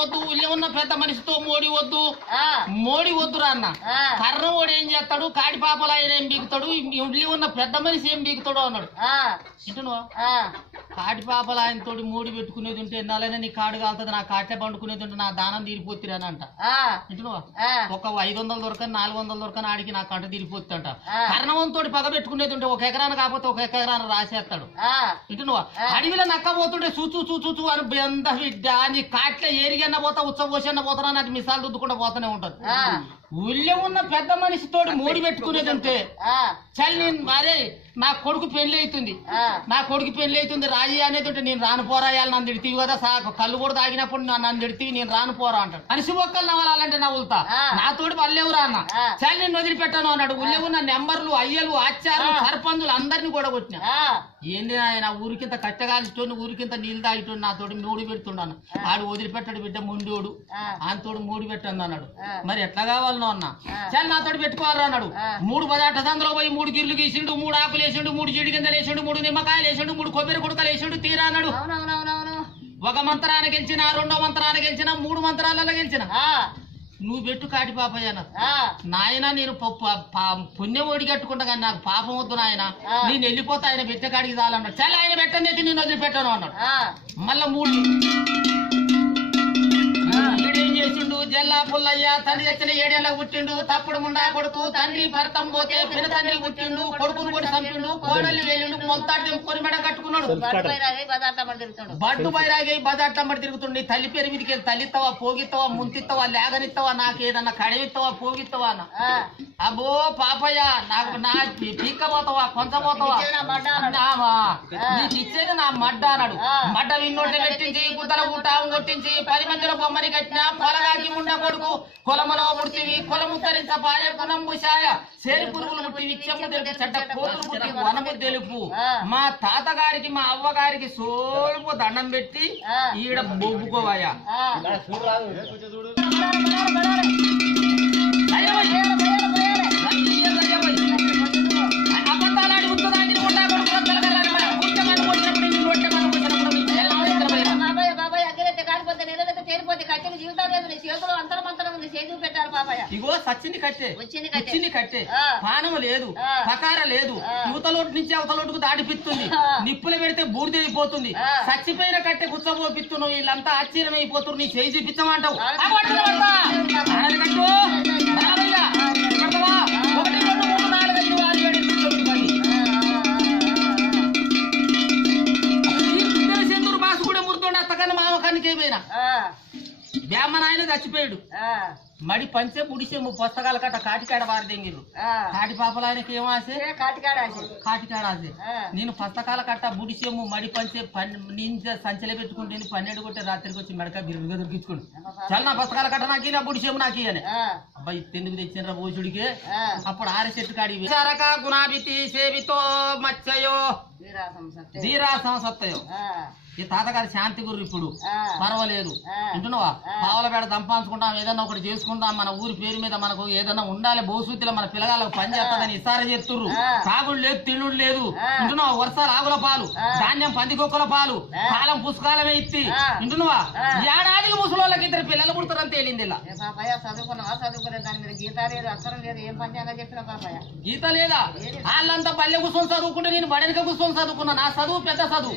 వద్దు ఉల్లి ఉన్న పెద్ద మనిషితో మోడి వద్దురా అన్న కర్రవాడు ఏం చేస్తాడు కాడి పాపలు ఆయన ఏం బీగుతాడు ఉల్లి ఉన్న పెద్ద మనిషి ఏం బీగుతాడు అన్నాడు ఇంటున్నావా కాటి పాపలు ఆయన తోటి మూడి పెట్టుకునేది ఉంటే ఎన్నాలైనా నీ కాడు కాలుతుంది నా కాట్లే పండుకునేది ఉంటే నా దానం తీరిపోతుంది అని అంట ఇంటున్నావా ఒక 500 దొరకని 400 దొరకని ఆడికి నా కంట తీరిపోతుంది అంట కర్ణవంతో పగ పెట్టుకునేది ఉంటే ఒక ఎకరాన్ని కాకపోతే ఒక ఎకరాన్ని రాసేస్తాడు ఇంటున్నావా అడవిలో నక్క పోతుంటే చూచు అని ఎంత బిడ్డ నీ కాట్లే ఏరిగన్న పోతా ఉచ్చబోసన్న పోతారా నాకు మిసాలు దుద్దుకుండా పోతూనే ఉంటది ఉల్లి ఉన్న పెద్ద మనిషితోటి మూడి పెట్టుకునేది ఉంటే చల్ నేను మరే నా కొడుకు పెళ్లి అవుతుంది రాజీ అనేది ఉంటే నేను రాను పోరాయాలి నన్ను తిడితీవి కదా కళ్ళు కూడా తాగినప్పుడు నన్ను తిడితీవి నేను రాను పోరా అంటాడు మనిషి ఒక్కలు నవ్వాలంటే నవ్వులుతా నాతోటి వాళ్ళెవరా అన్న చల్ నేను వదిలిపెట్టాను అన్నాడు ఉల్లి ఉన్న నెంబర్లు అయ్యలు ఆచార్యులు సర్పంచులు అందరినీ కూడా కొట్టినా ఏంది ఆయన ఊరికింత కట్టగాల్చిటోని ఊరికింత నీళ్ళు తాగిటోని నాతోటి మూడి పెడుతున్నాను ఆడు వదిలిపెట్టాడు బిడ్డ ముండోడు ఆయనతోడు మూడి పెట్టాను అన్నాడు మరి ఎట్లా కావాలనో అన్న చాలా నాతోటి పెట్టుకోవాలరా అన్నాడు 3 పదార్థ సందులో పోయి 3 గిర్లు గీసిండు 3 ఆకులు వేసిండు 3 జీడి గింజలు వేసిండు 3 నిమ్మకాయలు వేసిండు 3 కొబ్బరి కుడకలు వేసిండు తీరా అన్నాడు ఒక మంత్రాన్ని గెలిచిన 2వ మంత్రాన్ని గెలిచిన 3 మంత్రాలలో గెలిచిన నువ్వు పెట్టు కాటి పాపయ్య నాయన నేను పుణ్యం ఓడి కట్టుకుంటా కానీ నాకు పాపం వద్దు నాయన నేను వెళ్ళిపోతా ఆయన పెట్టే కాడికి చాలన్నాడు చాలా ఆయన పెట్టండి అయితే నేను వదిలిపెట్టాను అన్నాడు మళ్ళా 3 ఏం చేసిండు జల్లా పుల్లయ్య తండ్రి తెచ్చిన 7 ఏళ్ళకు పుట్టిండు తప్పుడు ముండా కొడుకు తండ్రి భర్తం పోతే పిన తండ్రి పుట్టిండు కొడుకును కూడా చంపిండు కోడల్ని వేలిండు మొంతాడు కొని మెడ కట్టుకున్నాడు బడ్డు బైరాగి బజార్టమ్మడి తిరుగుతుండి తల్లి పేరు మీదకి వెళ్ళి తల్లిత్తవా పోగిత్తవా ముంతిత్తవా లేగనిత్తవా నాకు ఏదన్నా కడవిత్తవా పోగిత్తవా అన్న అబ్బో పాపయ్య నాకు నా పీక్కపోతావా కొంచపోతావా నీకు ఇచ్చేది నా మడ్డ అన్నాడు మడ్డ విన్నోట్లే పెట్టించి గుద్దల గుట్టాం కొట్టించి 10 మందిలో బొమ్మని కట్టిన పొలగాకి ముండ కొడుకు కొలమలో ముడితివి కొలము తరించ పాయ కొనం ముషాయ సేరి పురుగులు ముట్టివి చెమ్ము తెలుపు చెడ్డ కోతులు పుట్టి వనము తెలుపు మా తాతగారికి మా అవ్వగారికి సోలుపు దండం పెట్టి ఈడ బొబ్బుకోవాయా అబద్ధాలాడి ఉత్తరాంటి ముండా కొడుకు ఇగో సచ్చింది కట్టే వచ్చింది కట్టే పానం లేదు పకార లేదు యువతలోటు నుంచి అవతలోటుకు దాడిపిస్తుంది నిప్పులు పెడితే బూడిదైపోతుంది చచ్చిపోయిన కట్టే కూర్చోబోపిస్తున్నావు వీళ్ళంతా ఆశ్చర్యమైపోతున్నారు నీ చేయి చూపించమంటావు సెందూరు బాసు కూడా మురుతుండే అత్తకన్నా మామకానికి ఏమైనా బ్యాహ్మణాయన చచ్చిపోయాడు మడి పంచే ముడిసే పుస్తకాల కట్ట కాటికాడ వారి దెంగిరు కాటి పాపలు ఆయనకి ఏం ఆశే కాటికాడ ఆశే నేను పుస్తకాల కట్ట బుడిసేము మడి పంచే నేను సంచలే పెట్టుకుంటే 12 కొట్టే రాత్రికి వచ్చి మెడక బిరుగుగా దొరికించుకోండి చాలా నా పుస్తకాల కట్ట నాకు నా బుడిసేము నాకు అని అబ్బాయి ఎందుకు తెచ్చిన భోజుడికి అప్పుడు 6 చెట్టు కాడి విచారక గుణాభితి సేవితో మచ్చయో ధీరాసం సత్తయో ఈ తాతగారి శాంతి గురు ఇప్పుడు పర్వాలేదు వింటున్నావా పావులపేట దంపాంచుకుంటాం ఏదన్నా ఒకటి చేసుకుంటాం మన ఊరి పేరు మీద మనకు ఏదన్నా ఉండాలి భవిష్యత్తులో మన పిల్లగాళ్ళకు పని చేస్తుందని ఇసార చేస్తుర్రు తాగుడు లేదు తిండుడు లేదు వింటున్నావా వర్షాలు ఆగుల పాలు ధాన్యం పందికొక్కల పాలు కాలం పుష్కాలమే ఇచ్చి వింటున్నావా ఏడాదికి ముసలోళ్ళకి 2 పిల్లలు పుడతారని తేలింది ఇలా గీత లేదా వాళ్ళంతా పల్లె కూర్చొని చదువుకుంటే నేను బడెనక కూర్చొని చదువుకున్నా నా చదువు పెద్ద చదువు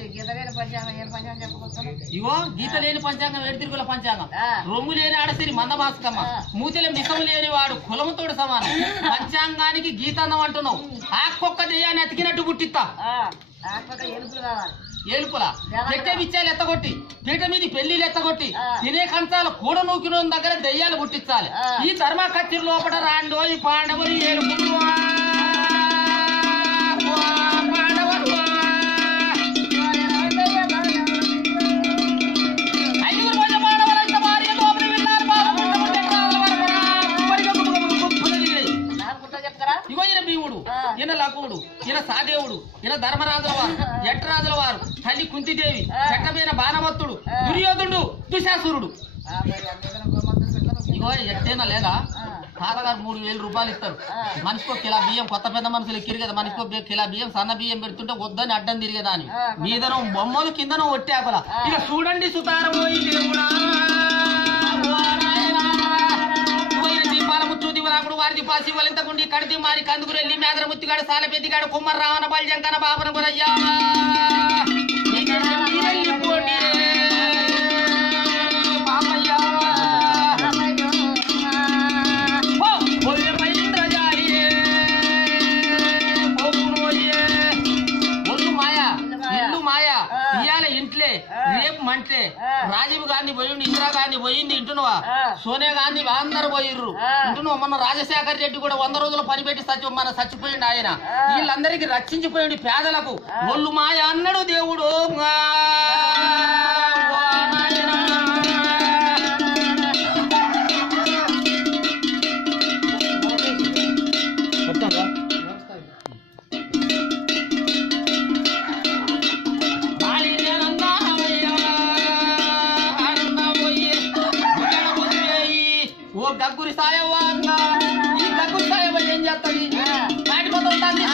ఇగో గీత లేని పంచాంగం 7 తిరుగుల పంచాంగం రొమ్ము లేని ఆడసిరి మందమాసకమ్మ మూతిలో మిసం లేని వాడు కులముతోడు సమానం పంచాంగానికి గీత అన్నం అంటున్నావు ఆకొక్క దెయ్యాన్ని అతికినట్టు పుట్టిస్తా ఏలుపులా పెట్టే విచ్చాలు ఎత్తగొట్టి పీట మీద పెళ్లిలు ఎత్తగొట్టి తినే కంచాలు కూడ నూకిన దగ్గర దెయ్యాలు పుట్టించాలి ఈ ధర్మ కత్తిరి లోపల రాండో ఈ పాండవులు ఏలుపులు ఈయన లకువుడు ఈయన సాదేవుడు ఈయన ధర్మరాజుల వారు యట్రాజుల వారు తల్లి కుంతిదేవి చట్టమైన బాణమత్తుడు దుర్యోధుడు దుశాసురుడు ఇగో ఎట్టేనా లేదా తాతగారు 3000 రూపాయలు ఇస్తారు మనిషికో కిలా బియ్యం కొత్త పెద్ద మనుషులు ఎక్కిరు కదా మనిషికో కిలా బియ్యం సన్న బియ్యం పెడుతుంటే వద్దని అడ్డం తిరిగేదాని మీదనో బొమ్మలు కిందనో ఒట్టాకుల ఇక చూడండి సుతారమోయి దేవుడా పాసి వలింతకుండి కడితి మారి కందుకురెల్లి మేదర ముత్తిగాడు సాలపెద్దిగాడు కుమ్మర రావణ బల్జంకన బాబన గురయ్యా రేపు మంటే రాజీవ్ గాంధీ పోయిండు ఇందిరా గాంధీ పోయింది ఇంటున్నావా సోనియా గాంధీ అందరు పోయిర్రు ఇంటున్నావు మొన్న రాజశేఖర్ రెడ్డి కూడా 100 రోజులు పనిపెట్టి చచ్చిపోయిండు ఆయన వీళ్ళందరికీ రక్షించిపోయిండు పేదలకు ఒళ్ళు మాయ అన్నాడు దేవుడు గగ్గురి సాయవ్వంగా ఈ గగ్గురి సాయవ ఏం చేస్తుంది కాటిపోతాం దాన్ని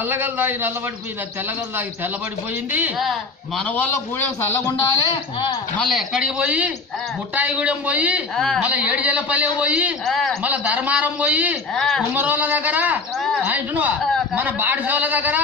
నల్లగల్దాగి నల్లబడిపోయింది, తెల్లగల్దాగి తెల్లబడిపోయింది. మన వాళ్ళ గూడెం చల్లగుండాలి. మళ్ళీ ఎక్కడికి పోయి ముట్టాయి గూడెం పోయి మళ్ళీ ఏడుజల్లపల్లి పోయి మళ్ళీ ధర్మారం పోయి కుమ్మరోళ్ళ దగ్గర మన బాడిసోళ్ళ దగ్గర